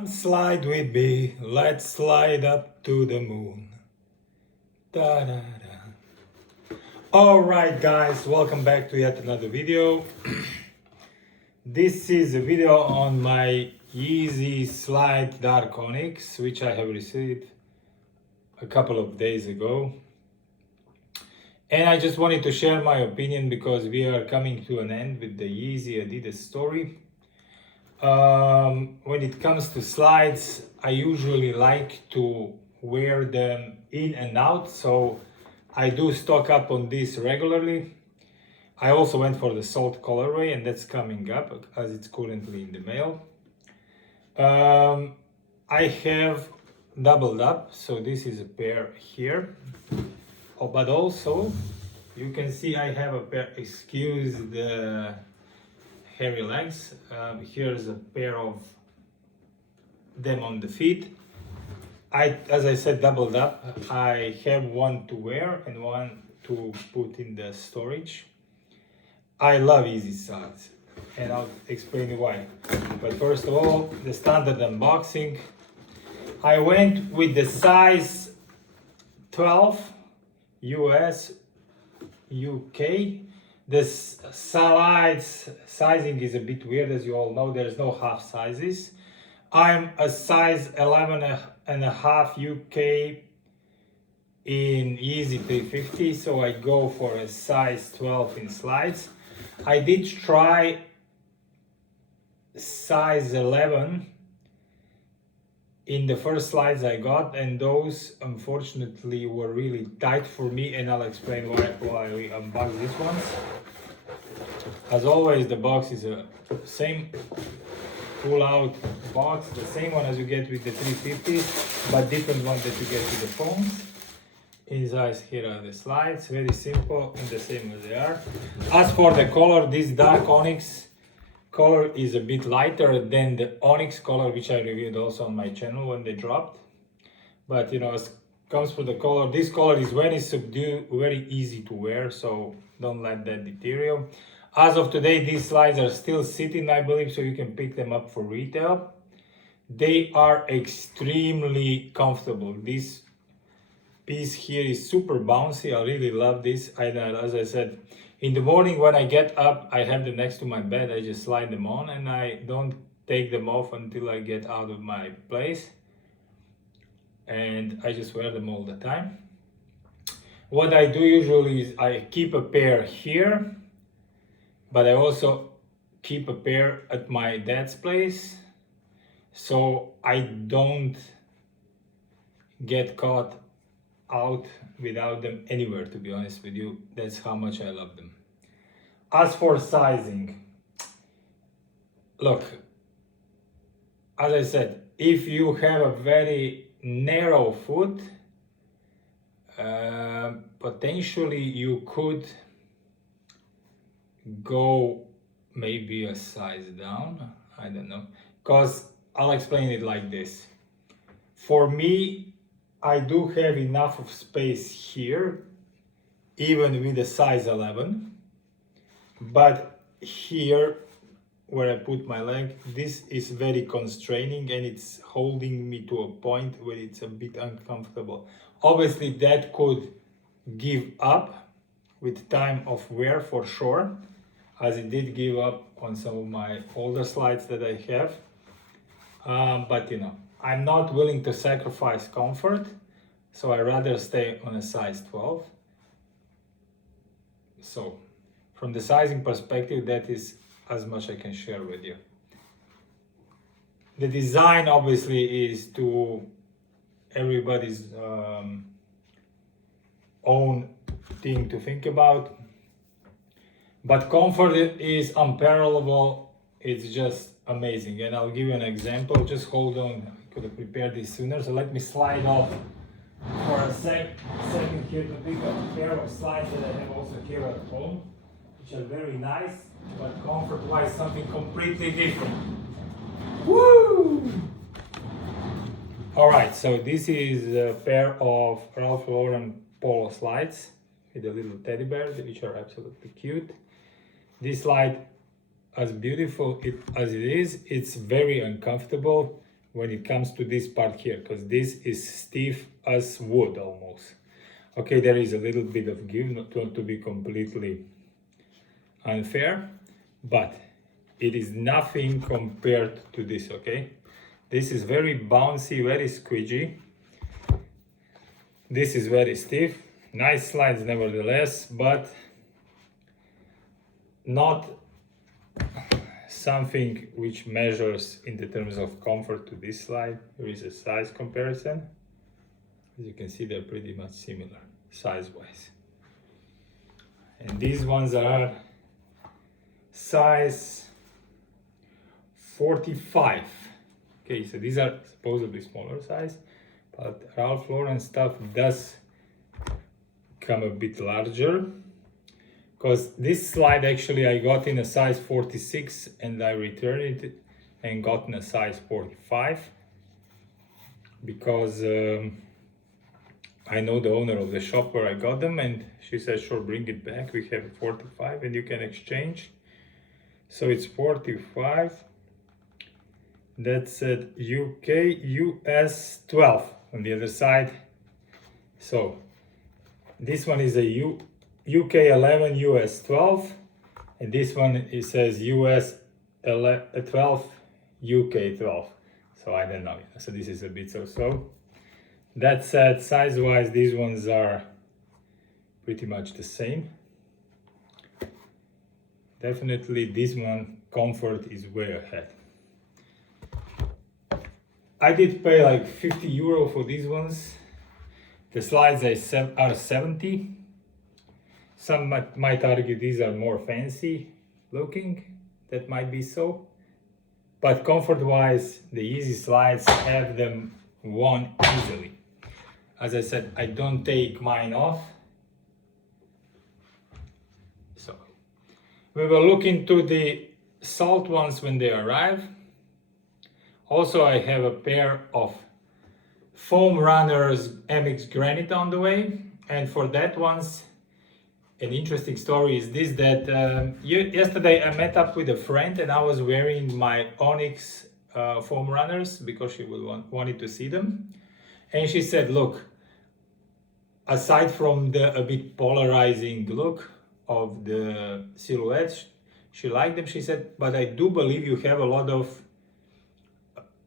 Come slide with me, let's slide up to the moon. Da da da. Alright guys, welcome back to yet another video. This is a video on my Yeezy Slide Dark Onyx, which I have received a couple of days ago. And I just wanted to share my opinion because we are coming to an end with the Yeezy Adidas story. When it comes to slides, I usually like to wear them in and out, so I do stock up on this regularly. I also went for the salt colorway, and that's coming up as it's currently in the mail. I have doubled up, so this is a pair here. Oh, but also you can see I have a pair, excuse the hairy legs. Here's a pair of them on the feet. As I said, doubled up. I have one to wear and one to put in the storage. I love Yeezy slides, and I'll explain why. But first of all, the standard unboxing. I went with the size 12 US UK. This slides sizing is a bit weird, as you all know. There's no half sizes. I'm a size 11 and a half UK in Yeezy 350, so I go for a size 12 in slides. I did try size 11 in the first slides I got, and those unfortunately were really tight for me, and I'll explain why we unbox these ones. As always, the box is a same pull-out box, the same one as you get with the 350s, but different one that you get with the phones. Inside here are the slides, very simple and the same as they are. As for the color, this dark onyx color is a bit lighter than the onyx color, which I reviewed also on my channel when they dropped. But you know, as comes for the color, this color is very subdued, very easy to wear, so don't let that deter you. As of today, these slides are still sitting, I believe, so you can pick them up for retail. They are extremely comfortable. This piece here is super bouncy. I really love this. As I said, in the morning when I get up, I have them next to my bed. I just slide them on and I don't take them off until I get out of my place. And I just wear them all the time. What I do usually is I keep a pair here, but I also keep a pair at my dad's place, so I don't get caught out without them anywhere, to be honest with you. That's how much I love them. As for sizing, look, as I said, if you have a very narrow foot, potentially you could go maybe a size down. I don't know, because I'll explain it like this. For me, I do have enough of space here, even with a size 11, but here where I put my leg, this is very constraining and it's holding me to a point where it's a bit uncomfortable. Obviously that could give up with time of wear for sure, as it did give up on some of my older slides that I have. But you know, I'm not willing to sacrifice comfort, so I rather stay on a size 12. So from the sizing perspective, that is as much I can share with you. The design obviously is to everybody's own thing to think about, but comfort is unparallelable. It's just amazing, and I'll give you an example. Just hold on, I could have prepared this sooner, so let me slide off for a second here to pick up a pair of slides that I have also here at home, which are very nice, but comfort wise something completely different. Woo! Alright, so this is a pair of Ralph Lauren polo slides with a little teddy bear, which are absolutely cute. This slide, as beautiful as it is, it's very uncomfortable. when it comes to this part here, because this is stiff as wood almost. Okay, there is a little bit of give, not to be completely unfair, but it is nothing compared to this. Okay, this is very bouncy, very squidgy. This is very stiff, nice slides nevertheless, but not something which measures in the terms of comfort to this slide. There is a size comparison. As you can see, they're pretty much similar size-wise. And these ones are size 45. Okay, so these are supposedly smaller size, but Ralph Lauren stuff does come a bit larger. Because this slide actually I got in a size 46 and I returned it and got in a size 45 because I know the owner of the shop where I got them, and she said, sure, bring it back, we have 45 and you can exchange. So it's 45. That's at UK, US 12 on the other side. So this one is a UK 11, US 12, and this one it says US 12, UK 12. So I don't know. So this is a bit so. That said, size-wise, these ones are pretty much the same. Definitely this one, comfort is way ahead. I did pay like 50 euro for these ones. The slides are 70. Some might argue these are more fancy looking. That might be so. But comfort-wise, the Yeezy slides have them won easily. As I said, I don't take mine off. So we will look into the salt ones when they arrive. Also, I have a pair of Foam Runners MX Granite on the way. And for that ones, an interesting story is this, that yesterday I met up with a friend and I was wearing my Onyx Foam Runners because she wanted to see them. And she said, look, aside from the a bit polarizing look of the silhouettes, she liked them. She said, but I do believe you have a lot of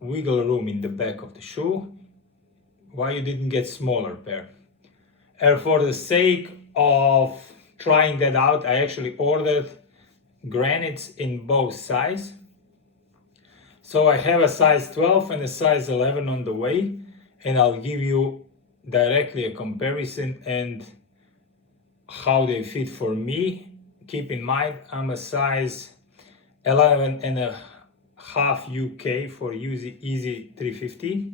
wiggle room in the back of the shoe. Why you didn't get smaller pair? And for the sake of trying that out, I actually ordered granites in both sizes. So I have a size 12 and a size 11 on the way, and I'll give you directly a comparison and how they fit for me. Keep in mind, I'm a size 11 and a half UK for Yeezy 350.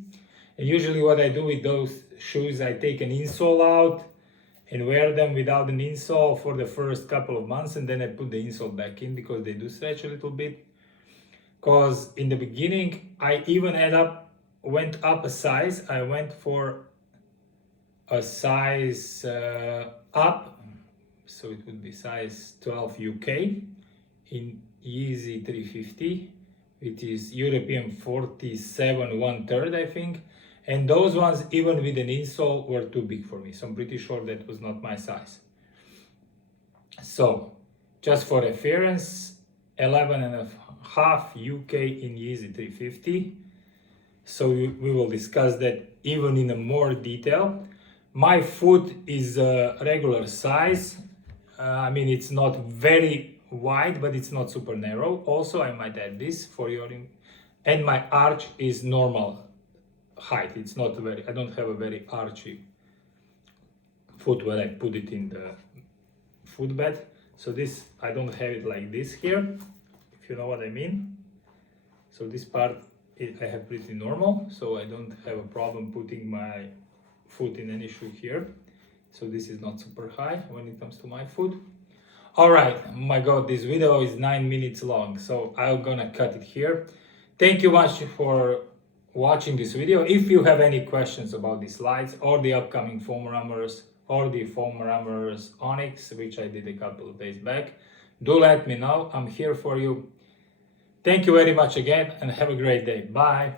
And usually what I do with those shoes, I take an insole out and wear them without an insole for the first couple of months, and then I put the insole back in because they do stretch a little bit. Because in the beginning, I even went up a size. I went for a size up, so it would be size 12 UK in Yeezy 350. It is European 47 1/3, I think. And those ones, even with an insole, were too big for me. So I'm pretty sure that was not my size. So, just for reference, 11 and a half UK in Yeezy 350. So we will discuss that even in a more detail. My foot is a regular size. I mean, it's not very wide, but it's not super narrow. Also, I might add this for your... And my arch is normal height. It's not very... I don't have a very archy foot when I put it in the footbed. So this, I don't have it like this here, if you know what I mean. So this part, I have pretty normal, so I don't have a problem putting my foot in any shoe here. So this is not super high when it comes to my foot. All right, oh my God, this video is 9 minutes long, so I'm gonna cut it here. Thank you much for watching this video. If you have any questions about these slides or the upcoming foam runners or the foam runners Onyx, which I did a couple of days back, do let me know. I'm here for you. Thank you very much again and have a great day. Bye.